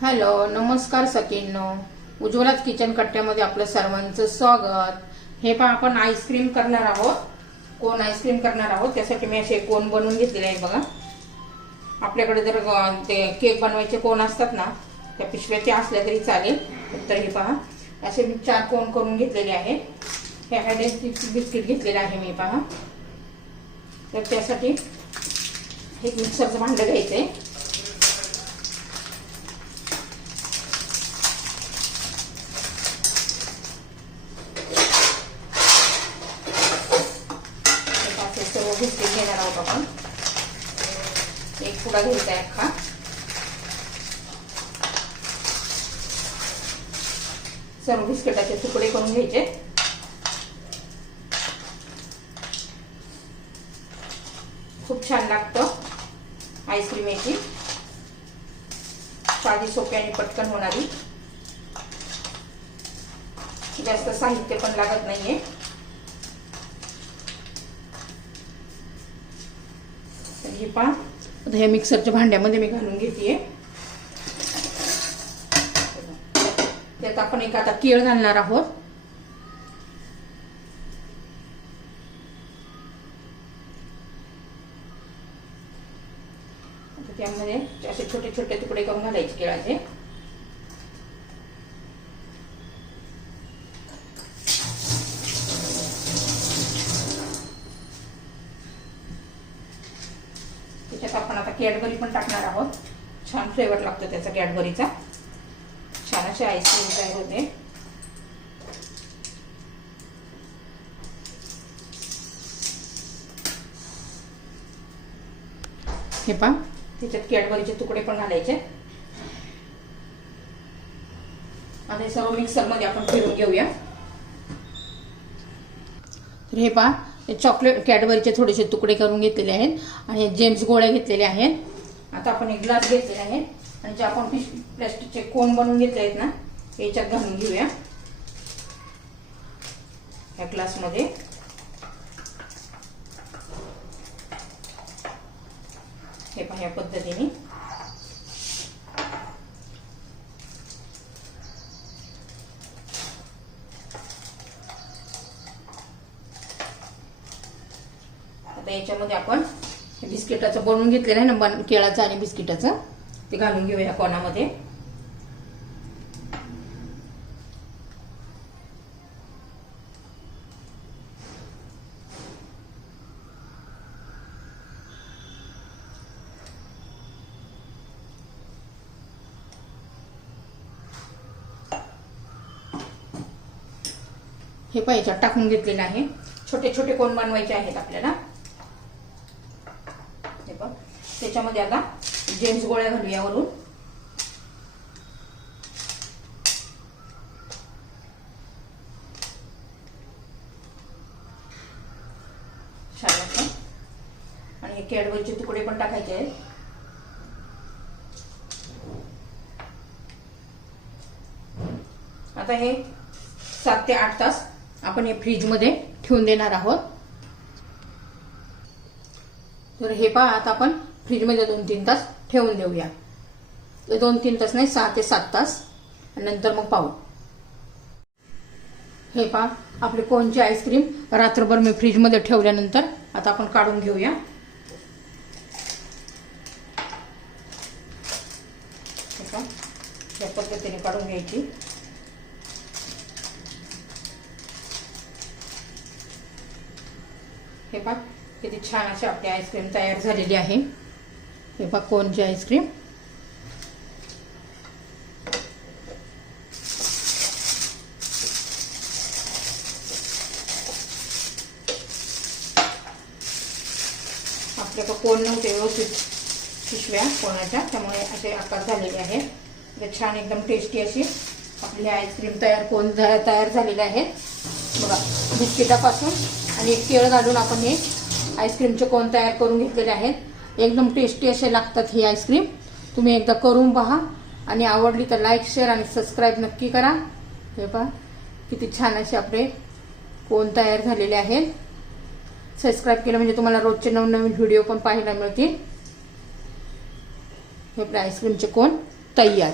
Hello नमस्कार सकींनो उज्ज्वलाच kitchen कट्ट्यामध्ये आपलं सर्वांचं स्वागत. हे पण आपण आईस्क्रीम करणार आहोत. कोण आईस्क्रीम करणार आहोत? त्यासाठी मी असे कोण बनवून घेतलेले आहे बघा. आपल्याकडे जर ते केक बनवायचे कोण असतात ना त्या पिशव्याचे असल्या तरी चालेल. तर हे पहा असे मी चार कोण करून घेतलेले आहे हे हॅडेस बिस्किट घेतलेलं आहे मी पहा. तर त्यासाठी एक मिक्सरचं भांडं घ्यायचं आहे असे सर्व बिस्किट घेणार आहोत आपण एक फुडा घ्यायचा आहे अख्खा. सर्व बिस्किटाचे तुकडे करून घ्यायचे. खूप छान लागतं आईस्क्रीम याची. साधी सोपी आणि पटकन होणारी. जास्त साहित्य पण लागत नाहीये. तर हे पहा. आता हे मिक्सरच्या भांड्यामध्ये मी घालून घेते त्यात आपण एक आता केळ घालणार आहोत. त्यामध्ये असे छोटे छोटे तुकडे करून घालायचे केळाचे त्याच्यात आपण आता कॅडबरी पण टाकणार आहोत. छान फ्लेवर लागतो त्याचा कॅडबरीचा. छान अशी आईस्क्रीम तयार होते. हे पहा त्याच्यात कॅडबरीचे तुकडे पण घालायचे. आता हे सर्व मिक्सरमध्ये आपण फिरून घेऊया. तर हे पहा चॉकलेट कॅडबरीचे थोडेसे तुकडे करून घेतलेले आहेत आणि जेम्स गोळ्या घेतलेल्या आहेत. आता आपण एक ग्लास घेतलेला आहे आणि जे आपण प्लॅस्टिकचे कोण बनवून घेतले आहेत ना याच्यात घालून घेऊया. ह्या ग्लासमध्ये. हे पहा या पद्धतीने. आता याच्यामध्ये आपण बिस्किटाचं बनवून घेतलेलं आहे. ना बन केळाचं आणि बिस्किटाचं. ते घालून घेऊया कोणामध्ये. हे पाहिजे टाकून घेतलेलं आहे. छोटे छोटे कोण बनवायचे आहेत आपल्याला? त्याच्यामध्ये आता जेम्स गोळ्या घालूया वरून आणि हे कॅडबरीचे तुकडे पण टाकायचे आहेत. आता हे सात ते आठ तास आपण हे फ्रीजमध्ये ठेवून देणार आहोत. तर हे पहा आता आपण फ्रीजमध्ये दोन तीन तास ठेवून देऊया. दोन तीन तास नाही सहा ते सात तास. आणि नंतर मग पाहू. हे पहा आपले कोणची आईस्क्रीम रात्रभर मी फ्रीजमध्ये ठेवल्यानंतर आता आपण काढून घेऊया. हे पहा या पद्धतीने काढून घ्यायची. हे पहा किती छान अशी आपली आईस्क्रीम तयार झालेली आहे. हे बघ कोणची आईस्क्रीम? आपल्याकडे कोण नव्हते व्यवस्थित पिशव्या कोणाच्या त्यामुळे असे आकार झालेले आहेत. म्हणजे छान एकदम टेस्टी अशी आपली आईस्क्रीम तयार कोण झा- तयार झालेले आहेत. बघा बिस्किटापासून आणि एक केळ घालून आपण हे आईस्क्रीमचे कोण तयार करून घेतलेले आहेत. एकदम टेस्टी असे लागतात ही आईस्क्रीम. तुम्ही एकदा करून पहा. आणि आवडली तर लाईक शेअर आणि सबस्क्राईब नक्की करा. हे पहा किती छान असे आपले कोण तयार झालेले आहेत. सबस्क्राईब केलं म्हणजे तुम्हाला रोजचे नवनवीन व्हिडिओ पण पाहायला मिळतील. हे आपले आईस्क्रीमचे कोण तयार.